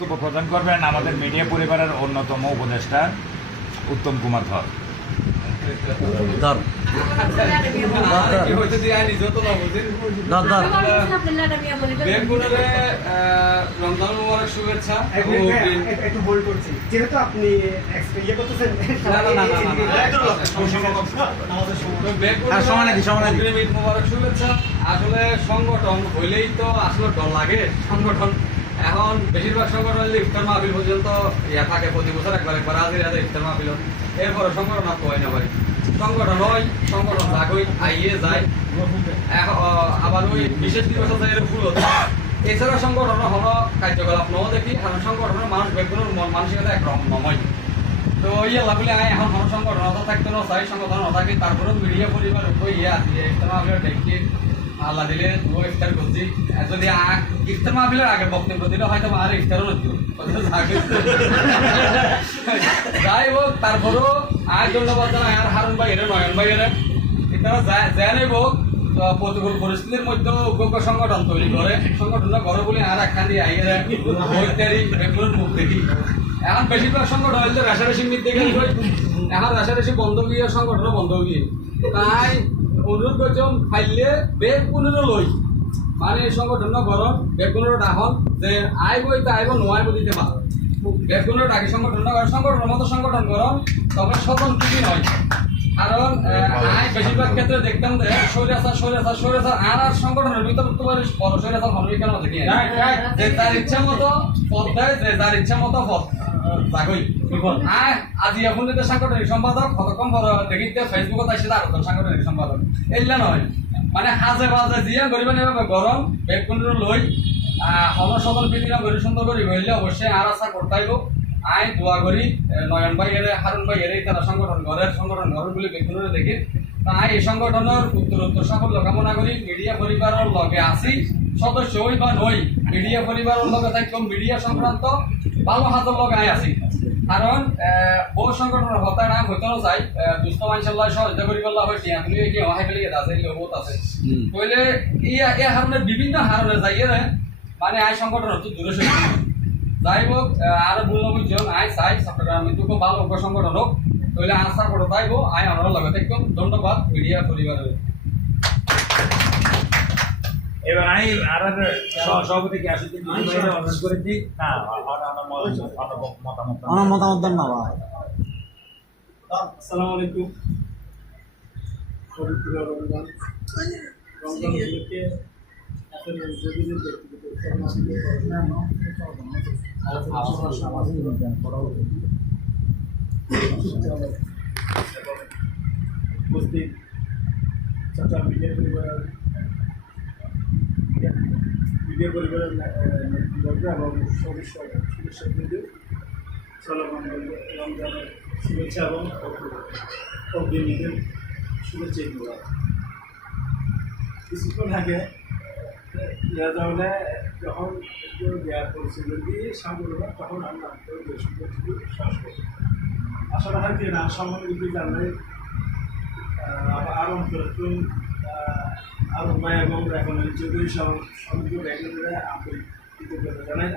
বক্তব্য প্রদান করবেন আমাদের মিডিয়া পরিবারের অন্যতম উপদেষ্টা উত্তম কুমার ধর। রমজান মুবারক শুভেচ্ছা। যেহেতু আপনি ইয়ে করতেছেন মুবারক শুভেচ্ছা। আসলে সংগঠন হইলেই তো আসলে ডর লাগে। সংগঠন এখন বেশিরভাগ সংগঠন ইফতার মাহফিল পর্যন্ত ইয়া থাকে, প্রতি বছর একবার হাজির ইফতার মাহফিল। এরপরে সংগঠন আর হয় না ভাই, সংগঠন হয়, সংগঠন থাকই আইয়ে যায়, আবার ওই বিশেষ দিবস আছে এর ফুল হতো। এছাড়া সংগঠনের হলো কার্যকলাপ নও দেখি, কারণ সংগঠনের মানুষ বেগুনের মন মানসিকতা একরকম নয়। তো ইয়ে লাগলে এখন সংগঠন হতা থাকতো না, চাই সংগঠন থাকি। তারপরেও মিডিয়া পরিবার ইয়ে আছে ইফতার মাহফিলের দেখি আল্লাহ দিলে ও ইফতার করছি। যদি ইফতার মাহফিলের আগে বক্তব্য দিলে হয়তো আর ইফতারও নতুন যাই হোক। তারপরেও আর ধন্যবাদ জানাই আর হারুন ভাই এরা নয়ন ভাই এরা তারা জানে হোক প্রতিকূল পরিস্থিতির মধ্যে যোগ্য সংগঠন তৈরি করে, সংগঠন করে বলে আর একখান দিয়ে আইয়েরা বেগুনের মুখ দেখি। এখন বেশিরভাগ সংগঠন হইলে রেশারেশি মিট দেখে এখন রেশারেশি বন্ধ গিয়ে সংগঠনও বন্ধ গিয়ে। তাই অনুরোধ করছিলাম ফাইলে বেগুনেরও লই, মানে সংগঠন গরম বেগুনেরও ডাহন যে আইব তা আইব নোয়াইব দিতে পারো। বেগুনের ডাকি সংগঠন সংগঠনের মতো সংগঠন গরম, তখন স্বতন্ত্র নয়। কারণ বেশিরভাগ ক্ষেত্রে দেখতাম যে স্বৈরাচার আর সংগঠনের ভিতর বড় স্বৈরাচার হবে কেন দেখি যে তার ইচ্ছা মতো পদ দেয়, যে তার ইচ্ছা মতো পদ জাগই। আজি এখন যদি সাংগঠনিক সম্পাদক কতক্ষণ বড় দেখিতে ফেসবুকত আসে তার সাংগঠনিক সম্পাদক এগুলা নয়, মানে হাজে বাজে দিয়ে গরিবেন এভাবে গরম বেগুনের লই সদন পিটিরা গরি সুন্দর করি হইলে অবশ্যই আর আশা করতাইব। আই দোয়া করি নয়ন ভাই এর হারুন ভাই এর তারা সংগঠন ঘরের বলে বেগুনের দেখি। তাই এই সংগঠনের উত্তরোত্তর সাফল্য কামনা করি। মিডিয়া পরিবারের লগে আসি, সদস্য হই বা নই, মিডিয়া পরিবারের লগে থাকতাম মিডিয়া সংক্রান্ত ভালো হাতের লগে আই আসি। কারণ বহু সংগঠনের হতায় নাম হইতেও চাই দুস্থ মানুষের সহযোগিতা করি বললা হয়েছে আপনি এই যে অহাই ফেলে আছে বহুত আছে কইলে এই হারণের বিভিন্ন হারণে যাইয়ে মানে আই সংগঠন হচ্ছে দূরে সরে যাই হোক। আরো মূল্য বুঝছেন আই চাই চট্টগ্রাম কিন্তু খুব ভালো সংগঠন হোক, তাহলে আশা করে তাইব আই আমরা লগে থাকতাম। ধন্যবাদ মিডিয়া পরিবারের। এবার আমি আর সভাপতি কি আসলে অনুরোধ করেছি মতামত দেন না ভাই। আসসালামু আলাইকুম। পবিত্র রমজান উপলক্ষে এখন উপস্থিত চট্টগ্রাম মিডিয়া পরিবারের নেতৃবর্গ এবং সদস্যবৃন্দ চলমান রমজানের শুভেচ্ছা এবং অগ্রিমীদের শুভেচ্ছা এগুলো। কিছুক্ষণ আগে তাহলে যখন দেওয়া করেছিল দিয়ে সামনে তখন আমরা শুভেচ্ছাটি শ্বাস করি। আশা রাখা যে না সম্মানিত জানলে আরো নতুন আরো মায়া এবং এখন চৌধুরী সমগ্র ব্যাংকের আন্তরিক কৃতজ্ঞতা জানাই।